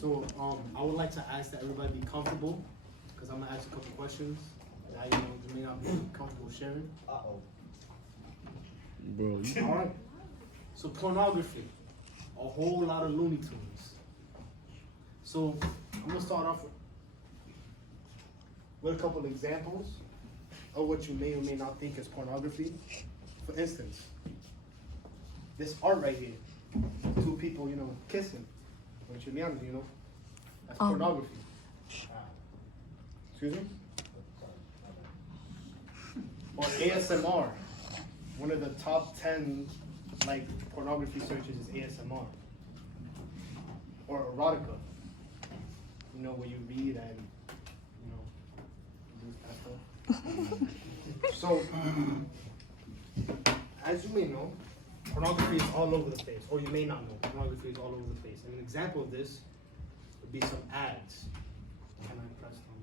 So I would like to ask that everybody be comfortable, because I'm gonna ask a couple questions that you may not be comfortable sharing. Bro. All right. So pornography, a whole lot of Looney Tunes. So I'm gonna start off with a couple examples of what you may or may not think is pornography. For instance, this art right here, two people, kissing. What you mean, that's pornography. Excuse me? Or ASMR. One of the top 10 pornography searches is ASMR. Or erotica. Where you read and do that stuff. So as you may know, pornography is all over the place. Or you may not know, pornography is all over the place. And an example of this would be some ads. Can I press on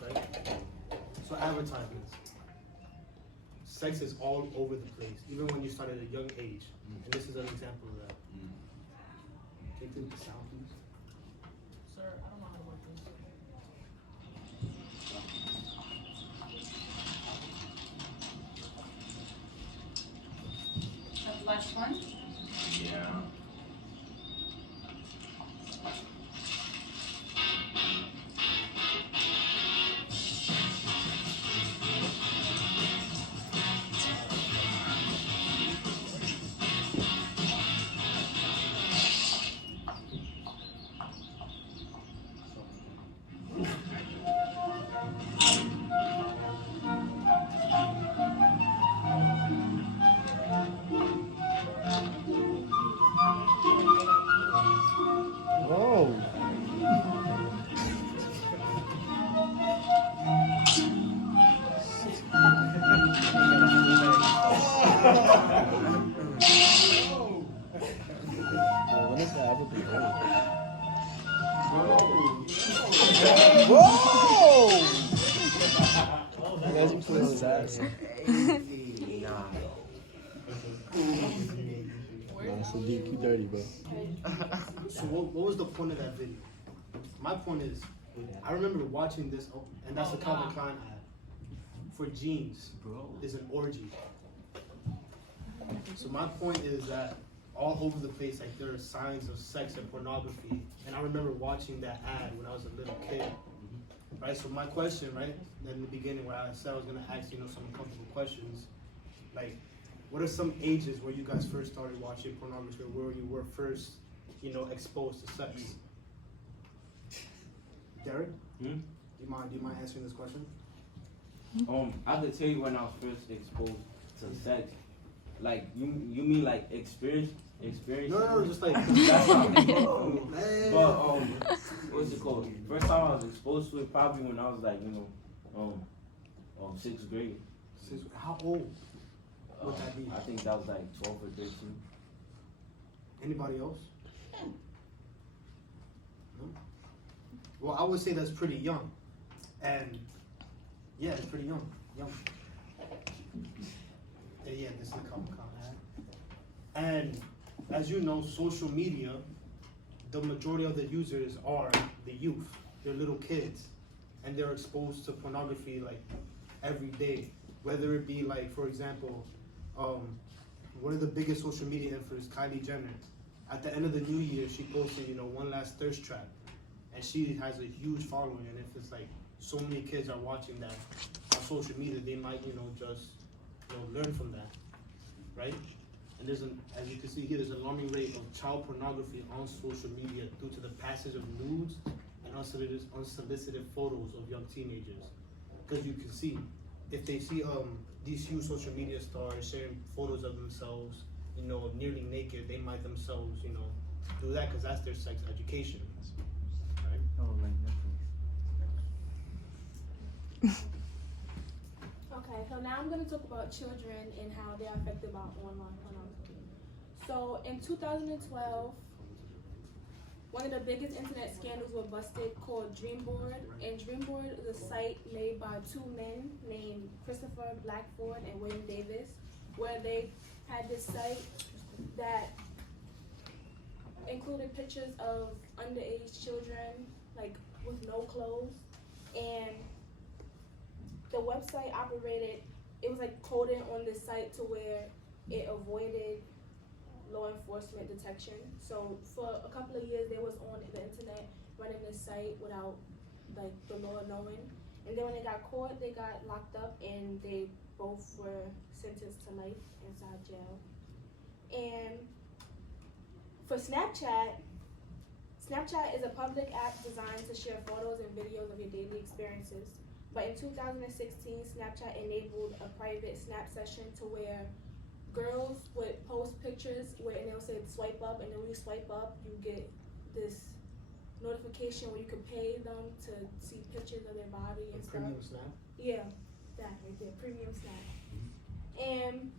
the right? So advertisements. Sex is all over the place, even when you start at a young age. And this is an example of that. Can you take the sound, please? Sir, I don't know how to work this. The last one? Yeah. Whoa. When is that ever be ready? Whoa! Imagine putting on his ass. Nah, so deep, keep dirty, bro. So what was the point of that video? My point is, I remember watching this, and that's the Calvin Klein ad. For jeans, is an orgy. So my point is that all over the place, there are signs of sex and pornography. And I remember watching that ad when I was a little kid. Right, so my question, right, in the beginning where I said I was gonna ask, some uncomfortable questions, what are some ages where you guys first started watching pornography, or where you were first, exposed to sex? Derek? Do you mind answering this question? I could tell you when I was first exposed to sex. You mean experience? No, just That's not but what's it called? First time I was exposed to it probably when I was 6th grade. How old would that be? I think that was 12 or 13. Anybody else? No? Well, I would say that's pretty young. And yeah, it's pretty young. Yeah, this is a Comic Con ad. And as you know, social media, the majority of the users are the youth. They're little kids. And they're exposed to pornography every day. Whether it be for example, one of the biggest social media influencers, Kylie Jenner. At the end of the new year, she posted, one last thirst trap. And she has a huge following. And if it's so many kids are watching that on social media, they might, just learn from that, right? And as you can see here, there's an alarming rate of child pornography on social media due to the passage of nudes and unsolicited photos of young teenagers. Because you can see, if they see these huge social media stars sharing photos of themselves, nearly naked, they might themselves, do that because that's their sex education, right? Oh, like Okay, so now I'm going to talk about children and how they're affected by online pornography. So in 2012, one of the biggest internet scandals were busted called Dreamboard. And Dreamboard is a site made by two men named Christopher Blackford and William Davis, where they had this site that included pictures of underage children, like with no clothes, and the website operated. It was like coded on this site to where it avoided law enforcement detection. So for a couple of years, they was on the internet running this site without like the law knowing. And then when they got caught, they got locked up, and they both were sentenced to life inside jail. And for Snapchat is a public app designed to share photos and videos of your daily experiences. But in 2016, Snapchat enabled a private Snap session to where girls would post pictures and they'll say swipe up, and then when you swipe up, you get this notification where you can pay them to see pictures of their body and stuff. Premium Snap. Yeah, that right there, premium Snap. And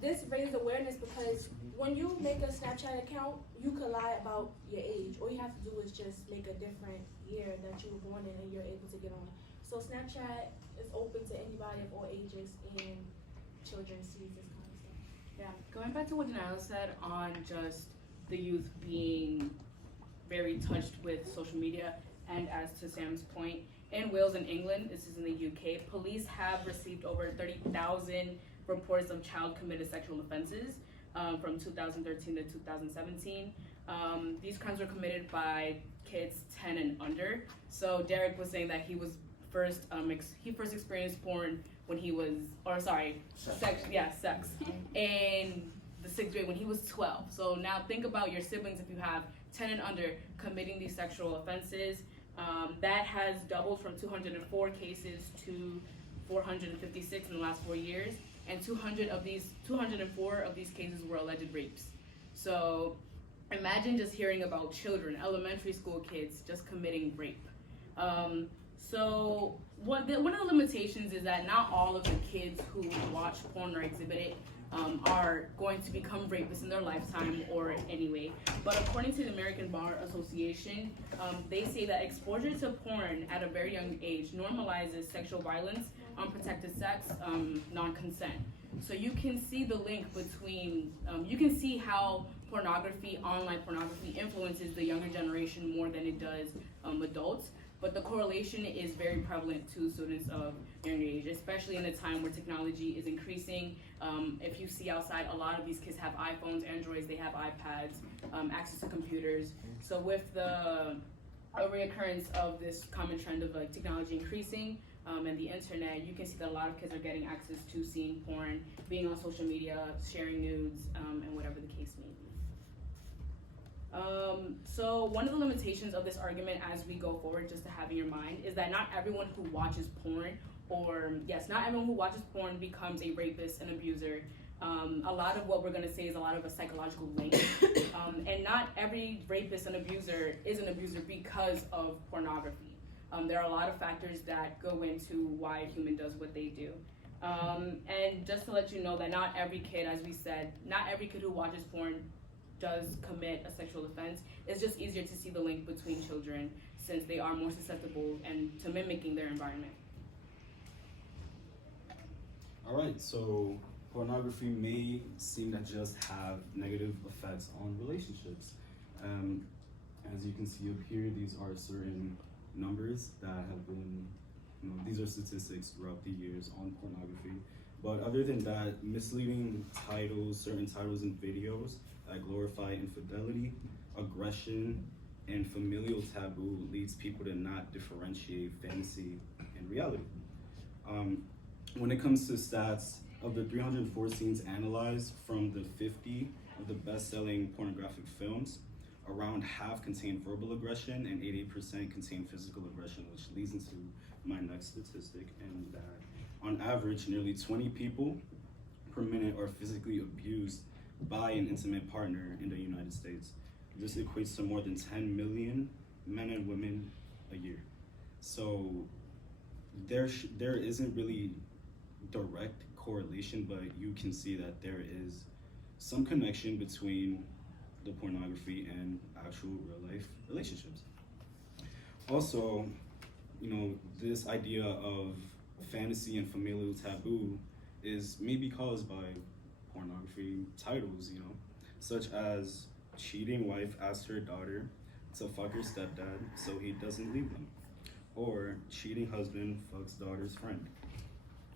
this raised awareness because when you make a Snapchat account, you can lie about your age. All you have to do is just make a different year that you were born in, and you're able to get on. So Snapchat is open to anybody of all ages, and children see this kind of stuff. Yeah, going back to what Daniela said on just the youth being very touched with social media, and as to Sam's point, in Wales and England, this is in the UK, police have received over 30,000 reports of child committed sexual offenses from 2013 to 2017. These crimes were committed by kids 10 and under. So Derek was saying that he was first experienced porn when he was, sex, in the 6th grade when he was 12. So now think about your siblings if you have 10 and under committing these sexual offenses. That has doubled from 204 cases to 456 in the last 4 years, and 204 of these cases were alleged rapes. So imagine just hearing about children, elementary school kids, just committing rape. So one of the limitations is that not all of the kids who watch porn or exhibit it are going to become rapists in their lifetime or anyway. But according to the American Bar Association, they say that exposure to porn at a very young age normalizes sexual violence, unprotected sex, non-consent. So you can see the link between, you can see how pornography, online pornography, influences the younger generation more than it does adults. But the correlation is very prevalent to students of younger age, especially in a time where technology is increasing. If you see outside, a lot of these kids have iPhones, Androids, they have iPads, access to computers. So with the reoccurrence of this common trend of like technology increasing and the internet, you can see that a lot of kids are getting access to seeing porn, being on social media, sharing nudes, and whatever the case may be. So one of the limitations of this argument as we go forward, just to have in your mind, is that not everyone who watches porn, not everyone who watches porn becomes a rapist and abuser. A lot of what we're gonna say is a lot of a psychological link. And not every rapist and abuser is an abuser because of pornography. There are a lot of factors that go into why a human does what they do. And just to let you know that not every kid, as we said, not every kid who watches porn does commit a sexual offense. It's just easier to see the link between children since they are more susceptible and to mimicking their environment. All right, so pornography may seem to just have negative effects on relationships. As you can see up here, these are certain numbers that have been, these are statistics throughout the years on pornography. But other than that, misleading titles, certain titles and videos that glorify infidelity, aggression, and familial taboo leads people to not differentiate fantasy and reality. When it comes to stats, of the 304 scenes analyzed from the 50 of the best-selling pornographic films, around half contain verbal aggression and 88% contain physical aggression, which leads into my next statistic, and that on average, nearly 20 people per minute are physically abused by an intimate partner in the United States. This equates to more than 10 million men and women a year. So there isn't really direct correlation, but you can see that there is some connection between the pornography and actual real life relationships. Also, this idea of fantasy and familial taboo is maybe caused by pornography titles, such as cheating wife asks her daughter to fuck her stepdad so he doesn't leave them. Or cheating husband fucks daughter's friend,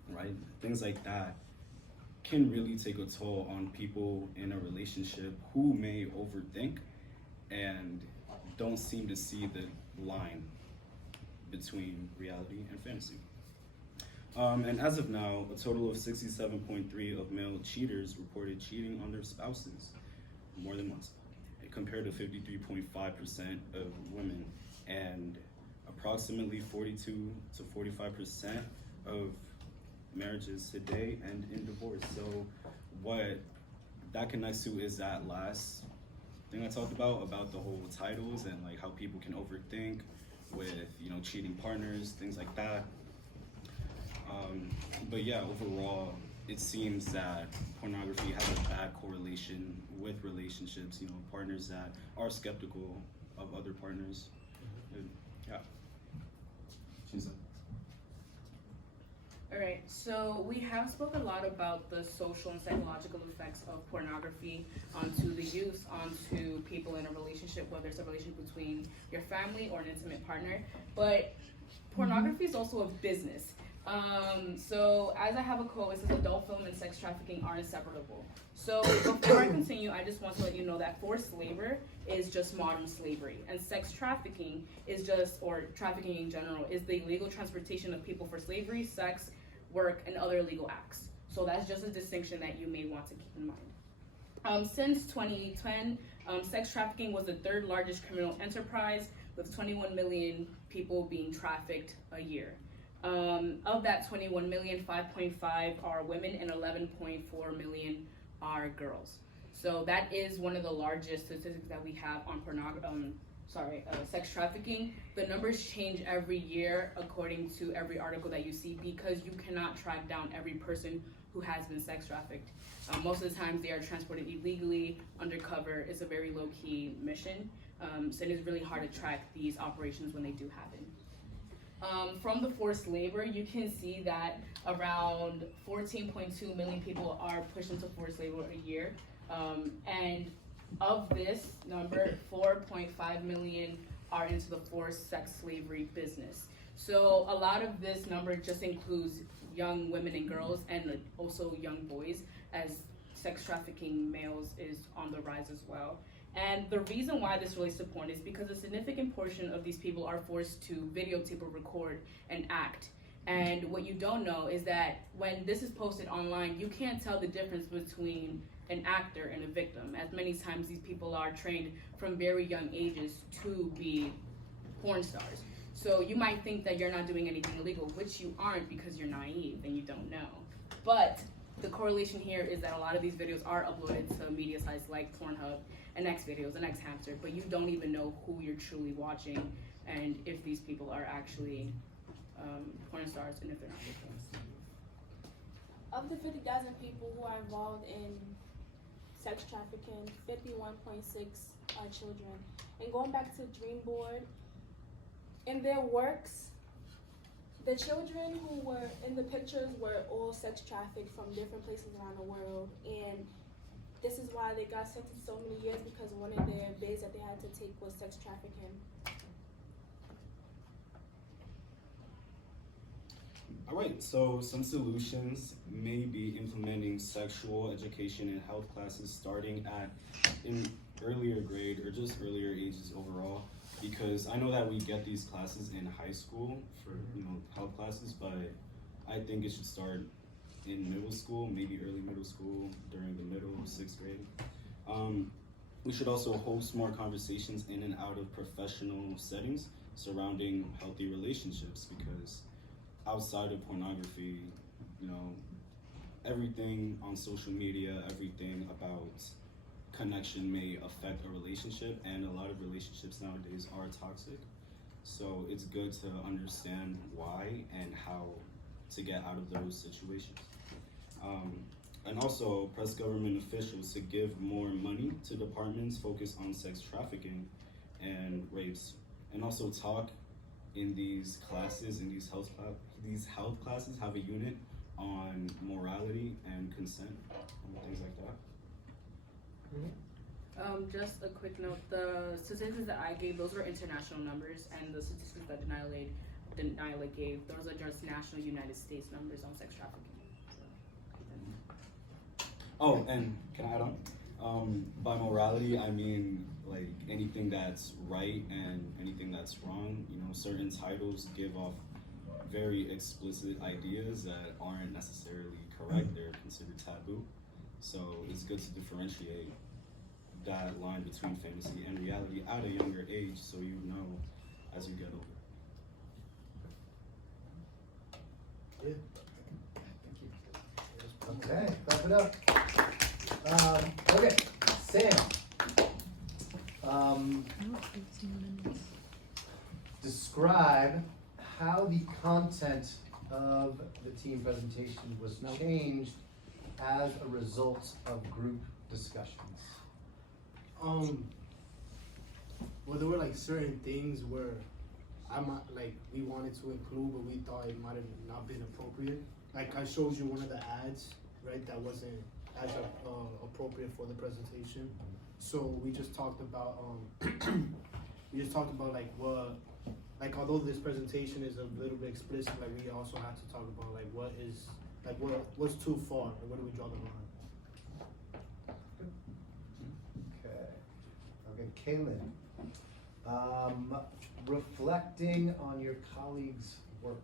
right? Things like that can really take a toll on people in a relationship who may overthink and don't seem to see the line between reality and fantasy. And as of now, a total of 67.3 of male cheaters reported cheating on their spouses more than once, compared to 53.5% of women, and approximately 42 to 45% of marriages today end in divorce. So what that connects to is that last thing I talked about the whole titles and like how people can overthink with, you know, cheating partners, things like that. But yeah, overall, it seems that pornography has a bad correlation with relationships, you know, partners that are skeptical of other partners. And, yeah. She's All right, so we have spoke a lot about the social and psychological effects of pornography onto the youth, onto people in a relationship, whether it's a relationship between your family or an intimate partner. But pornography is also a business. So as I have a quote, it says adult film and sex trafficking are inseparable. So before I continue, I just want to let you know that forced labor is just modern slavery, and sex trafficking is just, or trafficking in general, is the illegal transportation of people for slavery, sex, work, and other illegal acts. So that's just a distinction that you may want to keep in mind. Since 2010, sex trafficking was the third largest criminal enterprise, with 21 million people being trafficked a year. Of that 21 million, 5.5 are women and 11.4 million are girls. So that is one of the largest statistics that we have on sex trafficking. The numbers change every year according to every article that you see, because you cannot track down every person who has been sex trafficked. Most of the times they are transported illegally, undercover. It's a very low-key mission. So it is really hard to track these operations when they do happen. From the forced labor, you can see that around 14.2 million people are pushed into forced labor a year. And of this number, 4.5 million are into the forced sex slavery business. So a lot of this number just includes young women and girls, and also young boys, as sex trafficking males is on the rise as well. And the reason why this relates to porn is because a significant portion of these people are forced to videotape or record and act. And what you don't know is that when this is posted online, you can't tell the difference between an actor and a victim, as many times these people are trained from very young ages to be porn stars. So you might think that you're not doing anything illegal, which you aren't, because you're naive and you don't know. But the correlation here is that a lot of these videos are uploaded to media sites like Pornhub and Xvideos and Xhamster, but you don't even know who you're truly watching and if these people are actually porn stars and if they're not victims. Of the 50,000 people who are involved in sex trafficking, 51.6 are children. And going back to Dream Board, in their works, the children who were in the pictures were all sex trafficked from different places around the world. And this is why they got sentenced so many years, because one of their bids that they had to take was sex trafficking. all right, so some solutions may be implementing sexual education in health classes starting at in earlier grade or just earlier ages overall, because I know that we get these classes in high school for, you know, health classes, but I think it should start in middle school, maybe early middle school, during the middle, 6th grade. We should also host more conversations in and out of professional settings surrounding healthy relationships, because outside of pornography, you know, everything on social media, everything about connection may affect a relationship, and a lot of relationships nowadays are toxic. So it's good to understand why and how to get out of those situations. And also press government officials to give more money to departments focused on sex trafficking and rapes, and also talk in these classes, in these health classes, have a unit on morality and consent and things like that. Just a quick note, the statistics that I gave, those were international numbers, and the statistics that Denial gave, those are just national United States numbers on sex trafficking. Oh, and can I add on? By morality, I mean like anything that's right and anything that's wrong. You know, certain titles give off very explicit ideas that aren't necessarily correct. They're considered taboo. So it's good to differentiate that line between fantasy and reality at a younger age, so you know as you get older. Yeah. Okay, wrap it up. Okay, Sam. Describe how the content of the team presentation was changed as a result of group discussions. Well, there were like certain things where we wanted to include, but we thought it might have not been appropriate. Like I showed you one of the ads, right? That wasn't as appropriate for the presentation. So we just talked about although this presentation is a little bit explicit, like we also have to talk about like what's too far and where do we draw the line. Okay, Kaylin. Reflecting on your colleagues' work.